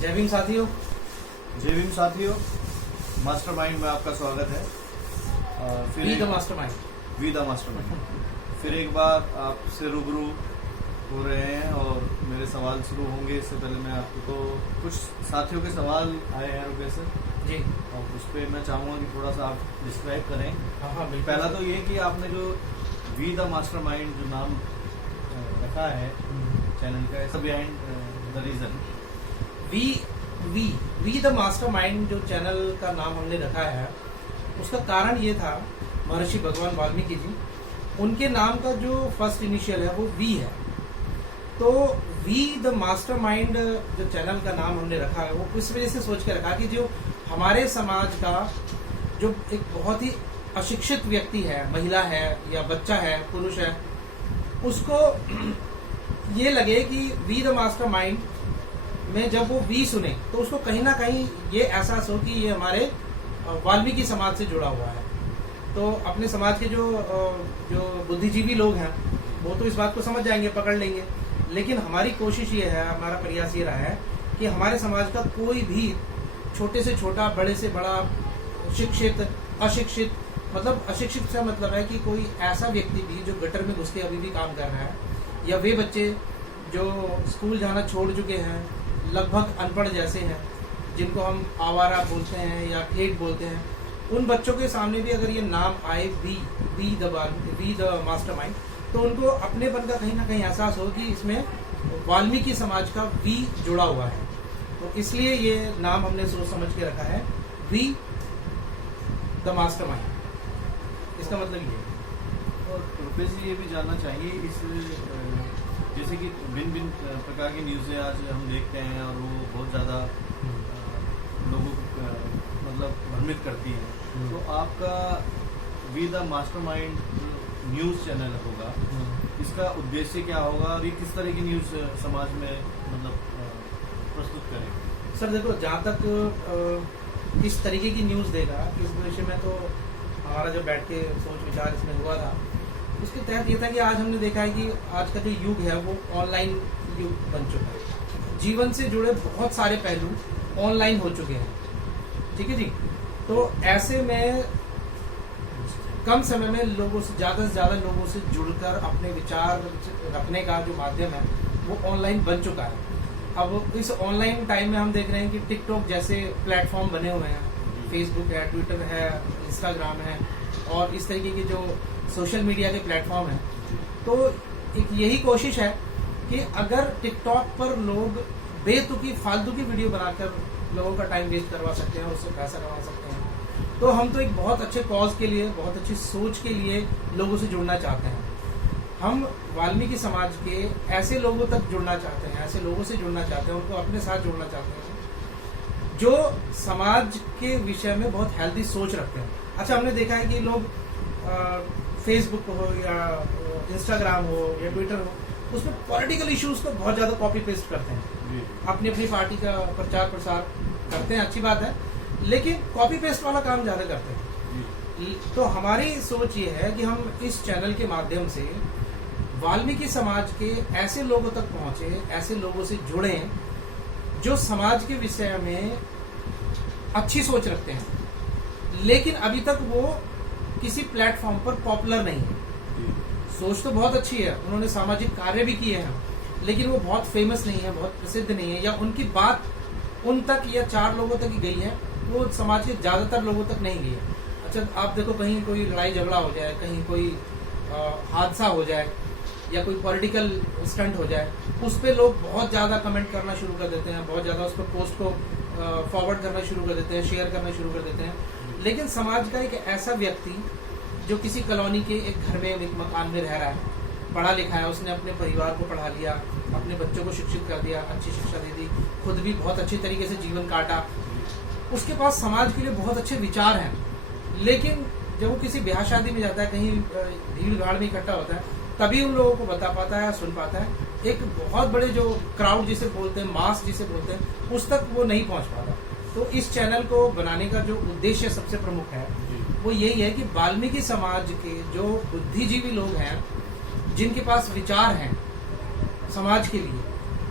जय भीम साथियों। जय भीम साथियों, मास्टरमाइंड में आपका स्वागत है। We the mastermind. फिर एक बार आपसे रूबरू हो रहे हैं और मेरे सवाल शुरू होंगे। इससे पहले मैं आपको तो कुछ साथियों के सवाल आए हैं रुपये से जी, और उस पर मैं चाहूँगा कि थोड़ा सा आप डिस्क्राइब करें। हाँ बिल्कुल। पहला तो ये कि आपने जो वी द मास्टरमाइंड जो नाम रखा है चैनल का, इसका behind the reason. We the mastermind जो चैनल का नाम हमने रखा है, उसका कारण ये था, महर्षि भगवान वाल्मीकि जी, उनके नाम का जो फर्स्ट इनिशियल है वो वी है। तो वी द मास्टरमाइंड जो चैनल का नाम हमने रखा है वो इस वजह से सोच के रखा कि जो हमारे समाज का जो एक बहुत ही अशिक्षित व्यक्ति है, महिला है या बच्चा है, पुरुष है, उसको ये लगे कि वी द मास्टरमाइंड में जब वो वी सुने तो उसको कहीं ना कहीं ये एहसास हो कि ये हमारे वाल्मीकि समाज से जुड़ा हुआ है। तो अपने समाज के जो बुद्धिजीवी लोग हैं वो तो इस बात को समझ जाएंगे, पकड़ लेंगे। लेकिन हमारी कोशिश ये है, हमारा प्रयास ये रहा है कि हमारे समाज का कोई भी छोटे से छोटा, बड़े से बड़ा, शिक्षित, अशिक्षित, मतलब अशिक्षित से मतलब है कि कोई ऐसा व्यक्ति भी जो गटर में घुस के अभी भी काम कर रहा है, या वे बच्चे जो स्कूल जाना छोड़ चुके हैं, लगभग अनपढ़ जैसे हैं, जिनको हम आवारा बोलते हैं या ठेठ बोलते हैं, उन बच्चों के सामने भी अगर ये नाम आए वी द मास्टरमाइंड, तो उनको अपनेपन का कहीं ना कहीं एहसास हो कि इसमें वाल्मीकि समाज का वी जुड़ा हुआ है। तो इसलिए ये नाम हमने सोच समझ के रखा है, वी द मास्टरमाइंड। इसका मतलब ये है। और रुपेश जी ये भी जानना चाहिए, इस जैसे कि भिन्न भिन्न प्रकार की न्यूज़ें आज हम देखते हैं और वो बहुत ज़्यादा लोगों को मतलब भ्रमित करती हैं। तो आपका we the mastermind news channel होगा, इसका उद्देश्य क्या होगा और ये किस तरह की न्यूज़ समाज में मतलब प्रस्तुत करेगा? सर देखो, जहाँ तक किस तरीके की न्यूज़ देगा इस विषय में तो हमारा जो बैठ के सोच विचार इसमें हुआ था, उसके तहत ये था कि आज हमने देखा है कि आज का जो युग है वो ऑनलाइन युग बन चुका है। जीवन से जुड़े बहुत सारे पहलू ऑनलाइन हो चुके हैं, ठीक है जी। तो ऐसे में कम समय में लोगों से ज़्यादा लोगों से जुड़कर अपने विचार रखने का जो माध्यम है वो ऑनलाइन बन चुका है। अब इस ऑनलाइन टाइम में हम देख रहे हैं कि टिकटॉक जैसे प्लेटफॉर्म बने हुए हैं, फेसबुक है, ट्विटर है, इंस्टाग्राम है और इस तरीके के जो सोशल मीडिया के प्लेटफॉर्म हैं। तो एक यही कोशिश है कि अगर टिकटॉक पर लोग बेतुकी फालतू की वीडियो बनाकर लोगों का टाइम वेस्ट करवा सकते हैं, उससे पैसा कमा सकते हैं, तो हम तो एक बहुत अच्छे कॉज के लिए, बहुत अच्छी सोच के लिए लोगों से जुड़ना चाहते हैं। हम वाल्मीकि समाज के ऐसे लोगों तक जुड़ना चाहते हैं, ऐसे लोगों से जुड़ना चाहते हैं, उनको अपने साथ जुड़ना चाहते हैं जो समाज के विषय में बहुत हेल्दी सोच रखते हैं। अच्छा, हमने देखा है कि लोग फेसबुक हो या इंस्टाग्राम हो या ट्विटर हो, उसमें पॉलिटिकल इश्यूज को बहुत ज़्यादा कॉपी पेस्ट करते हैं, अपनी अपनी पार्टी का प्रचार प्रसार करते हैं, अच्छी बात है, लेकिन कॉपी पेस्ट वाला काम ज़्यादा करते हैं। तो हमारी सोच ये है कि हम इस चैनल के माध्यम से वाल्मीकि समाज के ऐसे लोगों तक पहुंचे, ऐसे लोगों से जुड़ें जो समाज के विषय में अच्छी सोच रखते हैं, लेकिन अभी तक वो किसी प्लेटफॉर्म पर पॉपुलर नहीं है। सोच तो बहुत अच्छी है, उन्होंने सामाजिक कार्य भी किए हैं, लेकिन वो बहुत फेमस नहीं है, बहुत प्रसिद्ध नहीं है, या उनकी बात उन तक या 4 लोगों तक ही गई है, वो समाज के ज़्यादातर लोगों तक नहीं गई है। अच्छा, आप देखो, कहीं कोई लड़ाई झगड़ा हो जाए, कहीं कोई हादसा हो जाए या कोई पॉलिटिकल स्टंट हो जाए, उस पर लोग बहुत ज़्यादा कमेंट करना शुरू कर देते हैं, बहुत ज़्यादा उस पर पोस्ट को फॉरवर्ड करना शुरू कर देते हैं, शेयर करना शुरू कर देते हैं। लेकिन समाज का एक ऐसा व्यक्ति जो किसी कॉलोनी के एक घर में, एक मकान में रह रहा है, पढ़ा लिखा है, उसने अपने परिवार को पढ़ा लिया, अपने बच्चों को शिक्षित कर दिया, अच्छी शिक्षा दे दी, खुद भी बहुत अच्छी तरीके से जीवन काटा, उसके पास समाज के लिए बहुत अच्छे विचार हैं, लेकिन जब वो किसी ब्याह शादी में जाता है, कहीं भीड़ भाड़ में इकट्ठा होता है, तभी उन लोगों को बता पाता है, सुन पाता है। एक बहुत बड़े जो क्राउड जिसे बोलते हैं, मास जिसे बोलते हैं, उस तक वो नहीं पहुंच पाता। तो इस चैनल को बनाने का जो उद्देश्य सबसे प्रमुख है वो यही है कि वाल्मीकि समाज के जो बुद्धिजीवी लोग हैं, जिनके पास विचार हैं समाज के लिए,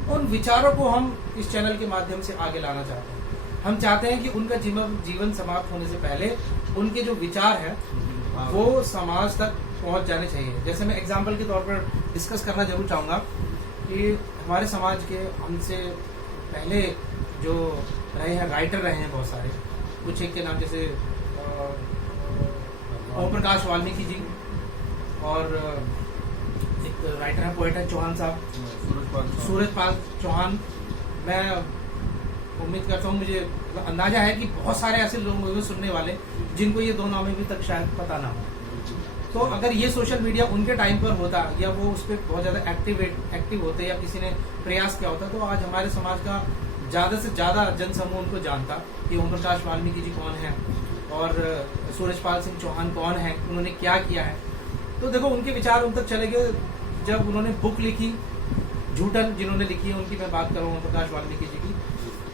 उन विचारों को हम इस चैनल के माध्यम से आगे लाना चाहते हैं। हम चाहते हैं कि उनका जीवन समाप्त होने से पहले उनके जो विचार हैं वो समाज तक पहुंच जाने चाहिए। जैसे मैं एग्जाम्पल के तौर पर डिस्कस करना जरूर चाहूँगा कि हमारे समाज के हमसे पहले जो रहे हैं राइटर रहे हैं बहुत सारे, कुछ एक के नाम जैसे ओम प्रकाश वाल्मीकि जी, और एक राइटर है पोएट है चौहान साहब, सूरजपाल चौहान। मैं उम्मीद करता हूँ, मुझे अंदाजा है कि बहुत सारे ऐसे लोग होंगे सुनने वाले जिनको ये दो नाम अभी तक शायद पता ना हो। तो अगर ये सोशल मीडिया उनके टाइम पर होता या वो उस पर बहुत ज़्यादा एक्टिव होते या किसी ने प्रयास किया होता, तो आज हमारे समाज का ज़्यादा से ज़्यादा जनसमूह उनको जानता कि ओम प्रकाश वाल्मीकि जी कौन है और सूरजपाल सिंह चौहान कौन है, उन्होंने क्या किया है। तो देखो उनके विचार उन तक चले गए जब उन्होंने बुक लिखी, झूठन जिन्होंने लिखी है उनकी मैं बात कर रहा हूँ, ओम प्रकाश वाल्मीकि जी की।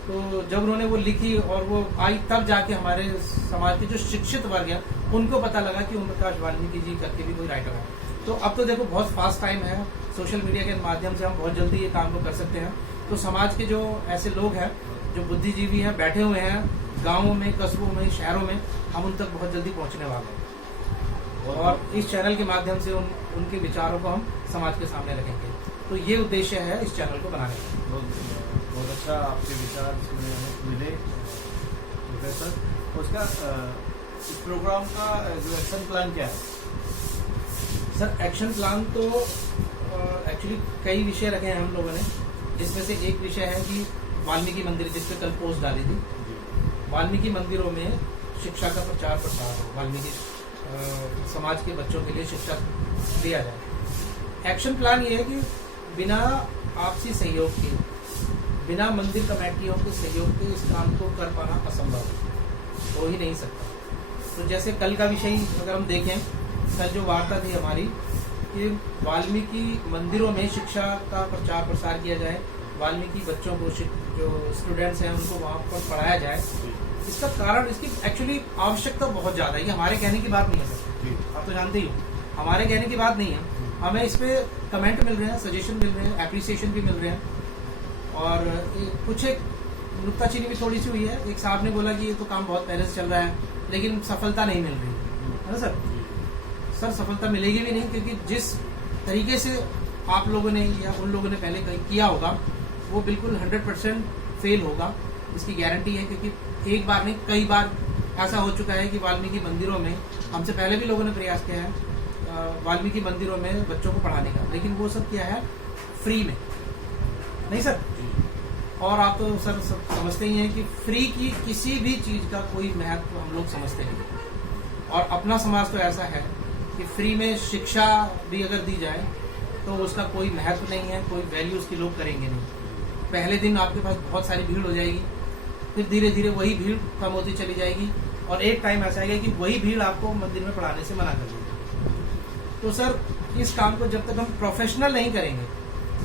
तो जब उन्होंने वो लिखी और वो आई, तब जाके हमारे समाज के जो शिक्षित वर्ग है उनको पता लगा कि ओम प्रकाश वाल्मीकि जी करके भी कोई राइटर है। तो अब तो देखो बहुत फास्ट टाइम है, सोशल मीडिया के माध्यम से हम बहुत जल्दी ये काम को कर सकते हैं। तो समाज के जो ऐसे लोग हैं जो बुद्धिजीवी हैं, बैठे हुए हैं गाँवों में, कस्बों में, शहरों में, हम उन तक बहुत जल्दी पहुँचने वाले हैं और इस चैनल के माध्यम से उनके विचारों को हम समाज के सामने रखेंगे। तो ये उद्देश्य है इस चैनल को बनाने का। बहुत अच्छा आपके विचार मिले प्रोफेसर। उसका इस प्रोग्राम का जो एक्शन प्लान क्या है? सर एक्शन प्लान तो एक्चुअली कई विषय रखे हैं हम लोगों ने, जिसमें से एक विषय है कि वाल्मीकि मंदिर, जिसपे कल पोस्ट डाली थी, वाल्मीकि मंदिरों में शिक्षा का प्रचार प्रसार हो, वाल्मीकि समाज के बच्चों के लिए शिक्षा दिया जाए। एक्शन प्लान ये है कि बिना आपसी सहयोग के, बिना मंदिर कमेटियों के सहयोग के इस काम को कर पाना असंभव हो ही नहीं सकता। तो जैसे कल का विषय अगर हम देखें, कल जो वार्ता थी हमारी कि वाल्मीकि मंदिरों में शिक्षा का प्रचार प्रसार किया जाए, वाल्मीकि बच्चों को, जो स्टूडेंट्स हैं उनको वहाँ पर पढ़ाया जाए। इसका कारण, इसकी एक्चुअली आवश्यकता बहुत ज़्यादा है। ये हमारे कहने की बात नहीं है सर, आप तो जानते ही हो, हमारे कहने की बात नहीं है। हमें इस पे कमेंट मिल रहे हैं, सजेशन मिल रहे हैं, एप्रिसिएशन भी मिल रहे हैं और कुछ एक नुक्ताचीनी भी थोड़ी सी हुई है। एक साहब ने बोला कि ये तो काम बहुत पहले से चल रहा है लेकिन सफलता नहीं मिल रही है ना सर। सर सफलता मिलेगी भी नहीं, क्योंकि जिस तरीके से आप लोगों ने या उन लोगों ने पहले किया होगा वो बिल्कुल 100% फेल होगा, इसकी गारंटी है। क्योंकि एक बार नहीं, कई बार ऐसा हो चुका है कि वाल्मीकि मंदिरों में, हमसे पहले भी लोगों ने प्रयास किया है वाल्मीकि मंदिरों में बच्चों को पढ़ाने का, लेकिन वो सब क्या है, फ्री में नहीं सर। और आप तो सर समझते ही हैं कि फ्री की किसी भी चीज़ का कोई महत्व हम लोग समझते नहीं। और अपना समाज तो ऐसा है कि फ्री में शिक्षा भी अगर दी जाए तो उसका कोई महत्व नहीं है, कोई वैल्यू उसकी लोग करेंगे नहीं। पहले दिन आपके पास बहुत सारी भीड़ हो जाएगी, फिर धीरे धीरे वही भीड़ कम होती चली जाएगी और एक टाइम ऐसा आएगा कि वही भीड़ आपको मंदिर में पढ़ाने से मना कर देगी। तो सर इस काम को जब तक हम प्रोफेशनल नहीं करेंगे,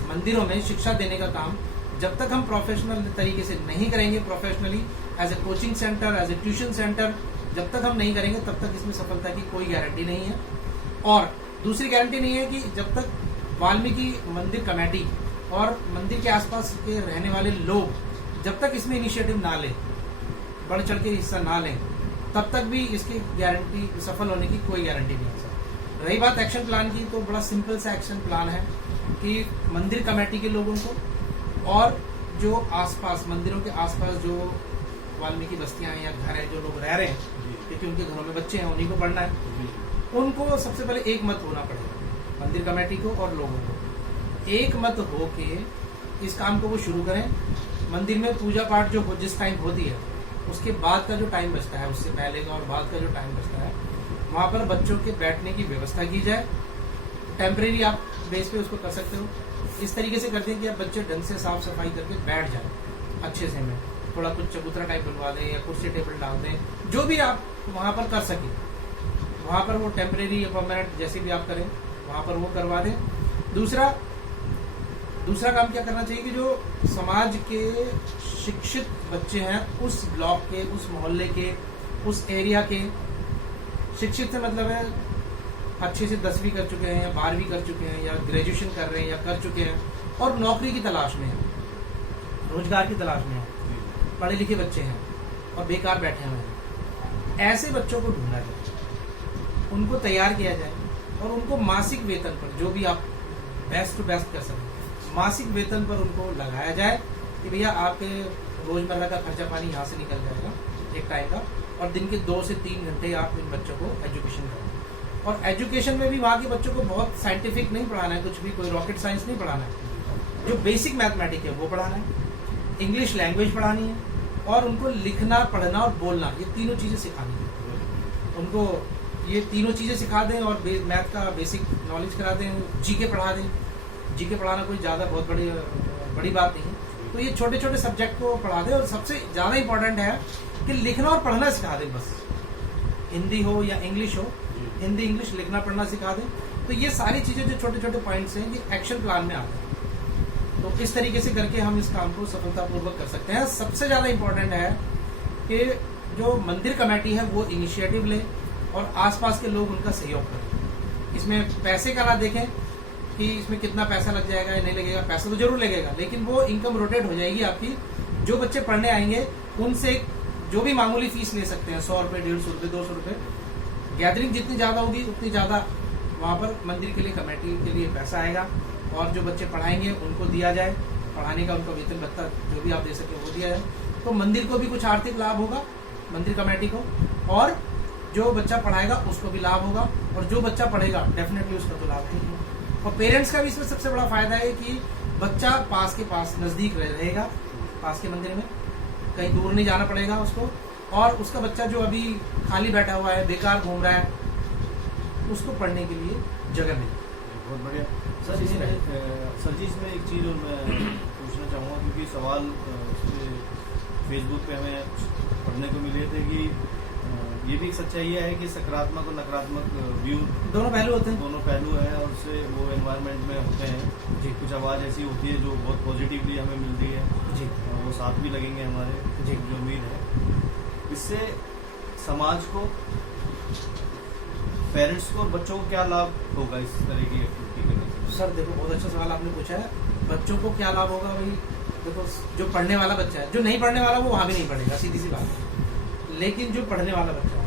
मंदिरों में शिक्षा देने का काम जब तक हम प्रोफेशनल तरीके से नहीं करेंगे, professionally as a coaching centre, as a tuition centre, जब तक हम नहीं करेंगे तब तक इसमें सफलता की कोई गारंटी नहीं है। और दूसरी गारंटी नहीं है कि जब तक वाल्मीकि मंदिर कमेटी और मंदिर के आसपास के रहने वाले लोग जब तक इसमें इनिशिएटिव ना लें, बढ़ चढ़ के हिस्सा ना लें, तब तक भी इसकी गारंटी, सफल होने की कोई गारंटी नहीं है सर। रही बात एक्शन प्लान की, तो बड़ा सिंपल सा एक्शन प्लान है कि मंदिर कमेटी के लोगों को और जो आसपास, मंदिरों के आसपास जो वाल्मीकि बस्तियां हैं या घर है, जो लोग रह रहे हैं, क्योंकि उनके घरों में बच्चे हैं, उन्हीं को पढ़ना है, उनको सबसे पहले एक मत होना पड़ेगा, मंदिर कमेटी को और लोगों को एक मत हो के इस काम को वो शुरू करें। मंदिर में पूजा पाठ जो जिस टाइम होती है उसके बाद का जो टाइम बचता है, उससे पहले का और बाद का जो टाइम बचता है, वहाँ पर बच्चों के बैठने की व्यवस्था की जाए। टेम्परेरी आप बेस पे उसको कर सकते हो, इस तरीके से करते हैं कि आप बच्चे ढंग से साफ सफाई करके बैठ जाए अच्छे से, में थोड़ा कुछ चबूतरा टाइप बनवा दें या कुर्सी टेबल डाल दें, जो भी आप वहाँ पर कर सकें, वहाँ पर वो टेम्परेरी या परमानेंट जैसे भी आप करें वहाँ पर वो करवा दें। दूसरा काम क्या करना चाहिए कि जो समाज के शिक्षित बच्चे हैं, उस ब्लॉक के, उस मोहल्ले के, उस एरिया के, शिक्षित से मतलब है अच्छे से 10वीं कर चुके हैं या 12वीं कर चुके हैं या ग्रेजुएशन कर रहे हैं या कर चुके हैं और नौकरी की तलाश में हैं, रोजगार की तलाश में हैं, पढ़े लिखे बच्चे हैं और बेकार बैठे हुए हैं, ऐसे बच्चों को ढूंढा जाए, उनको तैयार किया जाए और उनको मासिक वेतन पर, जो भी आप बेस्ट टू बेस्ट कर सकें, मासिक वेतन पर उनको लगाया जाए कि भैया आपके रोजमर्रा का खर्चा पानी यहाँ से निकल जाएगा एक टाइम का, और दिन के 2 से 3 घंटे आप इन बच्चों को एजुकेशन कराएं। और एजुकेशन में भी वहाँ के बच्चों को बहुत साइंटिफिक नहीं पढ़ाना है, कुछ भी कोई रॉकेट साइंस नहीं पढ़ाना है, जो बेसिक मैथमेटिक है वो पढ़ाना है, इंग्लिश लैंग्वेज पढ़ानी है, और उनको लिखना पढ़ना और बोलना, ये तीनों चीज़ें सिखानी है। उनको ये तीनों चीज़ें सिखा दें और मैथ का बेसिक नॉलेज करा दें, जीके पढ़ा दें। जीके पढ़ाना कोई ज़्यादा बहुत बड़ी बात नहीं है, तो ये छोटे छोटे सब्जेक्ट को पढ़ा दें। और सबसे ज़्यादा इंपॉर्टेंट है कि लिखना और पढ़ना सिखा दें, बस हिंदी हो या इंग्लिश हो, हिंदी इंग्लिश लिखना पढ़ना सिखा दें। तो ये सारी चीज़ें जो छोटे छोटे पॉइंट्स हैं ये एक्शन प्लान में आते हैं। तो इस तरीके से करके हम इस काम को सफलतापूर्वक कर सकते हैं। सबसे ज़्यादा इम्पोर्टेंट है कि जो मंदिर कमेटी है वो इनिशिएटिव ले और आसपास के लोग उनका सहयोग करें। इसमें पैसे का ना देखें कि इसमें कितना पैसा लग जाएगा या नहीं लगेगा, पैसा तो जरूर लगेगा, लेकिन वो इनकम रोटेट हो जाएगी आपकी। जो बच्चे पढ़ने आएंगे उनसे जो भी मामूली फीस ले सकते हैं, 100 रुपये, 150 रुपये, 200 रुपये, गैदरिंग जितनी ज़्यादा होगी उतनी ज़्यादा वहाँ पर मंदिर के लिए, कमेटी के लिए पैसा आएगा। और जो बच्चे पढ़ाएंगे उनको दिया जाए, पढ़ाने का उनका वेतन भत्ता जो भी आप दे सकें वो दिया जाए, तो मंदिर को भी कुछ आर्थिक लाभ होगा, मंदिर कमेटी को, और जो बच्चा पढ़ाएगा उसको भी लाभ होगा, और जो बच्चा पढ़ेगा डेफिनेटली उसका तो लाभ ही होगा। और पेरेंट्स का भी इसमें सबसे बड़ा फायदा है कि बच्चा पास के पास नज़दीक रहेगा, पास के मंदिर में, कहीं दूर नहीं जाना पड़ेगा उसको, और उसका बच्चा जो अभी खाली बैठा हुआ है, बेकार घूम रहा है, उसको पढ़ने के लिए जगह मिले। बहुत बढ़िया सर। इसमें एक चीज़ और मैं पूछना चाहूँगा, क्योंकि सवाल फेसबुक पे हमें पढ़ने को मिले थे कि ये भी एक सच्चाई है कि सकारात्मक और नकारात्मक व्यू दोनों पहलू होते हैं, दोनों पहलू हैं, और उससे वो एनवायरनमेंट में होते हैं जी। कुछ आवाज़ ऐसी होती है जो बहुत पॉजिटिवली हमें मिलती है जी, वो साथ भी लगेंगे हमारे जी, जो उम्मीद है। इससे समाज को, पेरेंट्स को और बच्चों को क्या लाभ होगा इस तरह की एक्टिविटी करने से? सर देखो, बहुत अच्छा सवाल आपने पूछा है। बच्चों को क्या लाभ होगा? भाई देखो, जो पढ़ने वाला बच्चा है, जो नहीं पढ़ने वाला वो वहाँ भी नहीं पढ़ेगा, सीधी सी बात है। लेकिन जो पढ़ने वाला बच्चा है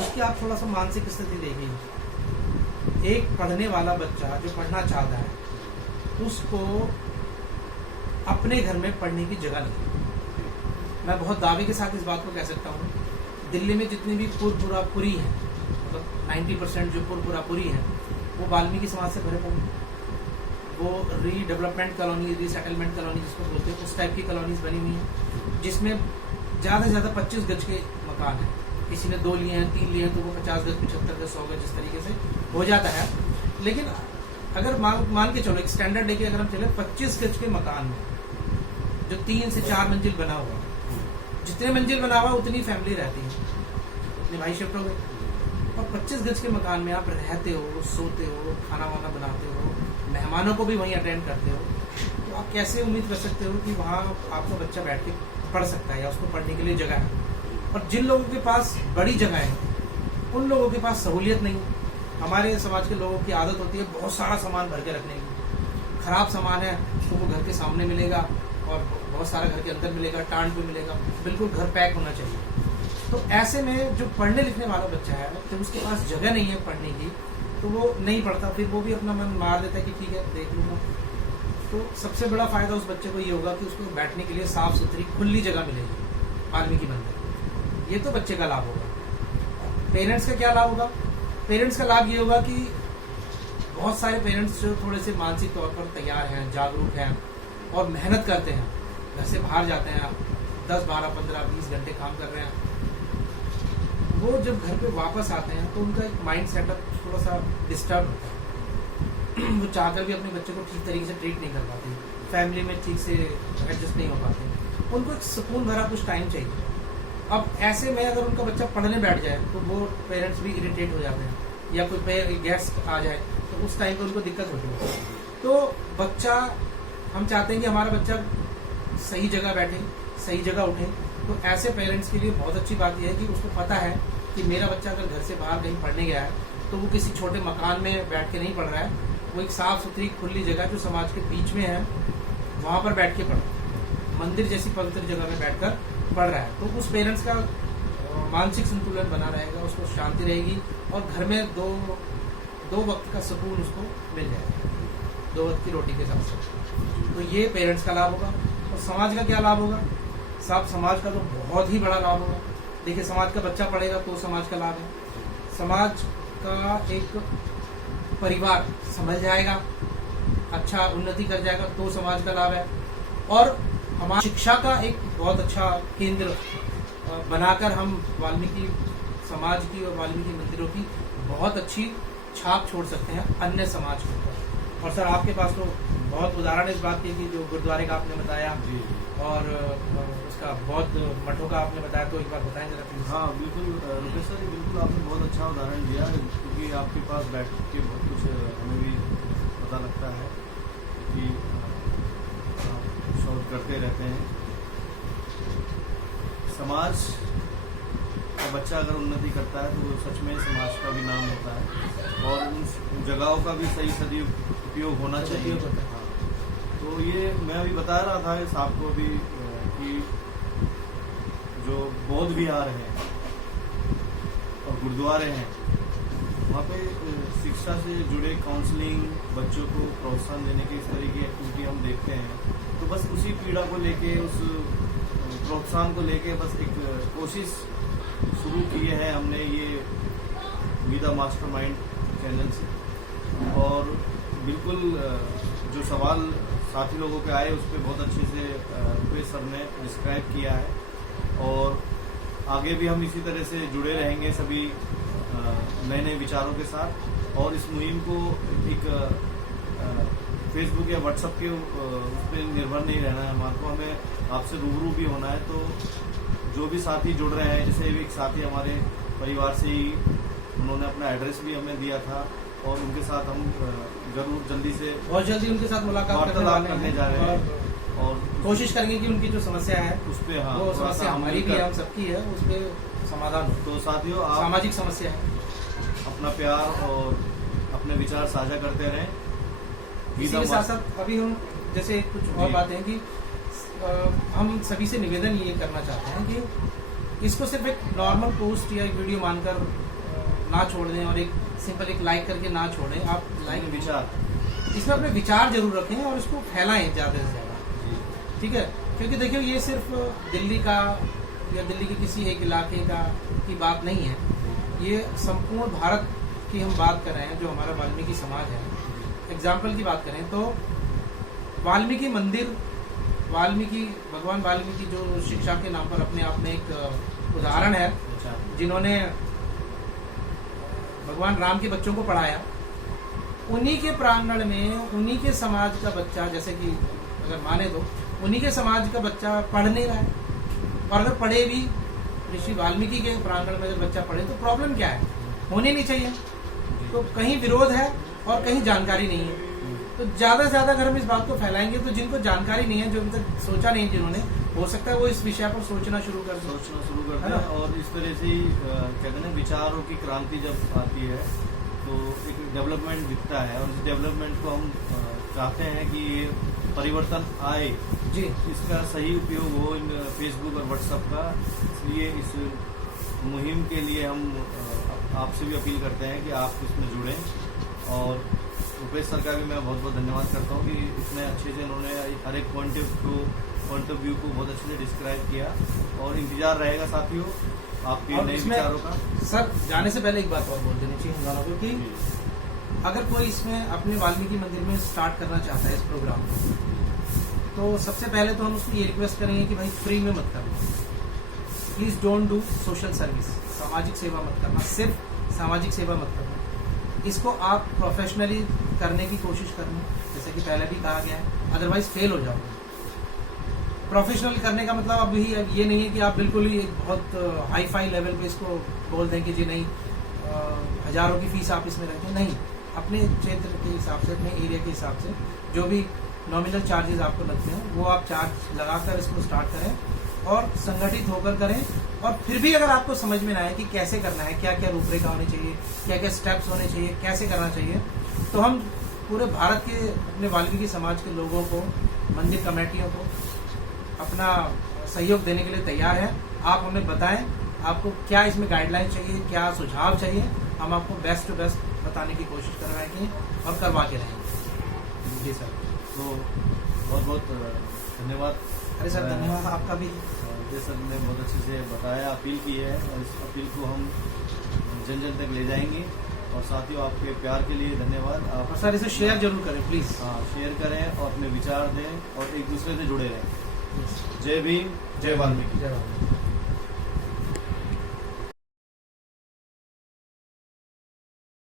उसकी आप थोड़ा सा मानसिक स्थिति देखिए। एक पढ़ने वाला बच्चा जो पढ़ना चाहता है उसको अपने घर में पढ़ने की जगह नहीं। मैं बहुत दावे के साथ इस बात को कह सकता हूँ, दिल्ली में जितनी भी पुरी है, मतलब 90% जो पुरी है वो वाल्मीकि समाज से भरे पड़े। वो रीडेवलपमेंट कॉलोनी, रीसेटलमेंट कॉलोनी जिसको बोलते हैं, उस टाइप की कॉलोनीज बनी हुई हैं, जिसमें ज़्यादा से ज़्यादा 25 गज के मकान हैं। किसी ने 2 लिए हैं, 3 लिए हैं, तो वो 50 गज, 75 गज, 100 गज इस तरीके से हो जाता है। लेकिन अगर मान के चलो, एक स्टैंडर्ड लेके अगर हम चले 25 गज के मकान में जो 3 से 4 मंजिल बना हुआ, जितने मंजिल बना हुआ उतनी फैमिली रहती है, उतने भाई शिफ्ट हो गए। और 25 गज के मकान में आप रहते हो, सोते हो, खाना वाना बनाते हो, मेहमानों को भी वहीं अटेंड करते हो, तो आप कैसे उम्मीद कर सकते हो कि वहाँ आपका बच्चा बैठ के पढ़ सकता है या उसको पढ़ने के लिए जगह है? और जिन लोगों के पास बड़ी जगह है उन लोगों के पास सहूलियत नहीं। हमारे समाज के लोगों की आदत होती है बहुत सारा सामान भर के रखने की। खराब सामान है तो वो घर के सामने मिलेगा और बहुत सारा घर के अंदर मिलेगा, टांड पे मिलेगा, बिल्कुल घर पैक होना चाहिए। तो ऐसे में जो पढ़ने लिखने वाला बच्चा है, जब उसके पास जगह नहीं है पढ़ने की तो वो नहीं पढ़ता, फिर वो भी अपना मन मार देता है कि ठीक है देख लूँगा। तो सबसे बड़ा फायदा उस बच्चे को ये होगा कि उसको बैठने के लिए साफ सुथरी खुली जगह मिलेगी वाल्मीकि मंदिर। ये तो बच्चे का लाभ होगा। पेरेंट्स का क्या लाभ होगा? पेरेंट्स का लाभ ये होगा कि बहुत सारे पेरेंट्स जो थोड़े से मानसिक तौर पर तैयार हैं, जागरूक हैं और मेहनत करते हैं, घर से बाहर जाते हैं, 10, 12, 15, 20 घंटे काम कर रहे हैं, वो जब घर पे वापस आते हैं तो उनका एक माइंड सेटअप थोड़ा सा डिस्टर्ब होता है। वो चाहकर भी अपने बच्चे को ठीक तरीके से ट्रीट नहीं कर पाते, फैमिली में ठीक से एडजस्ट नहीं हो पाते, उनको एक सुकून भरा कुछ टाइम चाहिए। अब ऐसे में अगर उनका बच्चा पढ़ने बैठ जाए तो वो पेरेंट्स भी इरिटेट हो जाते हैं, या कोई गेस्ट आ जाए तो उस टाइम पे उनको दिक्कत होती है। तो बच्चा, हम चाहते हैं कि हमारा बच्चा सही जगह बैठे, सही जगह उठे। तो ऐसे पेरेंट्स के लिए बहुत अच्छी बात यह है कि उसको पता है कि मेरा बच्चा अगर घर से बाहर कहीं पढ़ने गया है तो वो किसी छोटे मकान में बैठ के नहीं पढ़ रहा है, वो एक साफ सुथरी खुली जगह जो समाज के बीच में है वहाँ पर बैठ के पढ़े। मंदिर जैसी पवित्र जगह में बैठकर पढ़ रहा है, तो उस पेरेंट्स का मानसिक संतुलन बना रहेगा, उसको शांति रहेगी और घर में दो वक्त का सुकून उसको मिल जाएगा, 2 वक्त की रोटी के साथ साथ। तो ये पेरेंट्स का लाभ होगा। और समाज का क्या लाभ होगा? सब समाज का तो बहुत ही बड़ा लाभ होगा। देखिए, समाज का बच्चा पढ़ेगा तो समाज का लाभ है। समाज का एक परिवार संभल जाएगा, अच्छा उन्नति कर जाएगा तो समाज का लाभ है। और हमारी शिक्षा का एक बहुत अच्छा केंद्र बनाकर हम वाल्मीकि समाज की और वाल्मीकि मंदिरों की बहुत अच्छी छाप छोड़ सकते हैं अन्य समाज के ऊपर। और सर, आपके पास तो बहुत उदाहरण इस बात की कि जो गुरुद्वारे का आपने बताया और उसका बौद्ध मठों का आपने बताया, तो एक बार बताएं जरा प्लीज। हाँ बिल्कुल रुपेश सर, बिल्कुल आपने बहुत अच्छा उदाहरण दिया, क्योंकि आपके पास बैठ के बहुत कुछ हमें भी पता लगता है कि आप शोध करते रहते हैं। समाज का बच्चा अगर उन्नति करता है तो सच में समाज का भी नाम होता है और उन जगहों का भी सही सदुपयोग होना चाहिए। हाँ, तो ये मैं अभी बता रहा था इस आपको अभी कि जो बौद्ध विहार है और गुरुद्वारे हैं, वहाँ पे शिक्षा से जुड़े काउंसलिंग, बच्चों को प्रोत्साहन देने के इस तरह की एक्टिविटी हम देखते हैं। तो बस उसी पीड़ा को लेके, उस प्रोत्साहन को लेके बस एक कोशिश शुरू की है हमने ये विदा मास्टरमाइंड चैनल से। और बिल्कुल जो सवाल साथी लोगों के आए उस पर बहुत अच्छे से रुपेश सर ने डिस्क्राइब किया है और आगे भी हम इसी तरह से जुड़े रहेंगे सभी नए नए विचारों के साथ। और इस मुहिम को एक फेसबुक या व्हाट्सएप के उस पर निर्भर नहीं रहना है हमारे को, हमें आपसे रूबरू भी होना है। तो जो भी साथी जुड़ रहे हैं, जैसे एक साथी हमारे परिवार से ही उन्होंने अपना एड्रेस भी हमें दिया था और उनके साथ हम जरूर जल्दी से बहुत जल्दी उनके साथ मुलाकात करने जा रहे हैं और कोशिश करेंगे कि उनकी जो समस्या है उस पे, हाँ, वो समस्या हमारी भी है, हम सबकी है, उस पे समाधान हो। तो साथियों, आप सामाजिक समस्या है, अपना प्यार और अपने विचार साझा करते रहें। इसी के साथ साथ अभी हम जैसे कुछ और बातें हैं कि हम सभी से निवेदन ये करना चाहते हैं कि इसको सिर्फ एक नॉर्मल पोस्ट या एक वीडियो मानकर ना छोड़ दें और एक सिंपल एक लाइक करके ना छोड़ें। आप लाइक विचार, इसमें अपने विचार जरूर रखें और इसको फैलाएं ज़्यादा से ज़्यादा, ठीक है? क्योंकि देखिए, ये सिर्फ दिल्ली का या दिल्ली के किसी एक इलाके का की बात नहीं है, ये संपूर्ण भारत की हम बात कर रहे हैं। जो हमारा वाल्मीकि समाज है, एग्जाम्पल की बात करें तो वाल्मीकि मंदिर, भगवान वाल्मीकि जो शिक्षा के नाम पर अपने आप में एक उदाहरण है, जिन्होंने भगवान राम के बच्चों को पढ़ाया, उन्हीं के प्रांगण में उन्हीं के समाज का बच्चा, जैसे कि अगर माने तो उन्हीं के समाज का बच्चा पढ़ नहीं रहा है। और अगर पढ़े भी, ऋषि वाल्मीकि के प्रांगण में अगर बच्चा पढ़े तो प्रॉब्लम क्या है? होनी नहीं चाहिए। तो कहीं विरोध है और कहीं जानकारी नहीं है। तो ज्यादा से ज्यादा अगर हम इस बात को फैलाएंगे तो जिनको जानकारी नहीं है, जो अभी तक सोचा नहीं जिन्होंने, हो सकता है वो इस विषय पर सोचना शुरू कर दें। और इस तरह से कहते हैं ना, विचारों की क्रांति जब आती है तो एक डेवलपमेंट दिखता है और इस डेवलपमेंट को हम चाहते हैं कि ये परिवर्तन आए जी, इसका सही उपयोग हो इन फेसबुक और व्हाट्सएप का। इसलिए इस मुहिम के लिए हम आपसे भी अपील करते हैं कि आप इसमें जुड़ें। और रुपेश सर का भी मैं बहुत बहुत धन्यवाद करता हूँ कि इतने अच्छे से इन्होंने हर एक पॉइंट ऑफ व्यू को बहुत अच्छे से डिस्क्राइब किया। और इंतजार रहेगा साथियों आपके नए विचारों का। सर, जाने से पहले एक बात और बोल देनी चाहिए हम दोनों को कि अगर कोई इसमें अपने वाल्मीकि मंदिर में स्टार्ट करना चाहता है इस प्रोग्राम को, तो सबसे पहले तो हम उसको ये रिक्वेस्ट करेंगे कि भाई फ्री में मत करना, please don't do social service, सामाजिक सेवा मत करना, सिर्फ सामाजिक सेवा मत करना। इसको आप प्रोफेशनली करने की कोशिश करना, जैसे कि पहले भी कहा गया है, अदरवाइज फेल हो जाओगे। प्रोफेशनल करने का मतलब अब ये नहीं है कि आप बिल्कुल ही एक बहुत हाई फाई लेवल पे इसको बोल दें कि जी नहीं, हजारों की फीस आप इसमें रखें। नहीं, अपने क्षेत्र के हिसाब से, अपने एरिया के हिसाब से जो भी नॉमिनल चार्जेस आपको लगते हैं वो आप चार्ज लगाकर इसको स्टार्ट करें और संगठित होकर करें। और फिर भी अगर आपको समझ में ना आए कि कैसे करना है, क्या क्या रूपरेखा होनी चाहिए, क्या क्या स्टेप्स होने चाहिए, कैसे करना चाहिए, तो हम पूरे भारत के अपने वाल्मीकि समाज के लोगों को, मंदिर कमेटियों को अपना सहयोग देने के लिए तैयार है। आप हमें बताएं आपको क्या इसमें गाइडलाइन चाहिए, क्या सुझाव चाहिए, हम आपको बेस्ट टू बेस्ट बताने की कोशिश करवाएंगे और करवा के रहेंगे। जी सर। तो बहुत बहुत धन्यवाद। अरे सर धन्यवाद आपका भी। जय सर ने बहुत अच्छे से बताया, अपील की है और इस अपील को हम जन जन तक ले जाएंगे। और साथियों आपके प्यार के लिए धन्यवाद। आप और सर इसे शेयर जरूर करें प्लीज। हाँ, शेयर करें और अपने विचार दें और एक दूसरे से जुड़े रहें। जय भीम, जय वाल्मीकि। जय वाल्मीकि।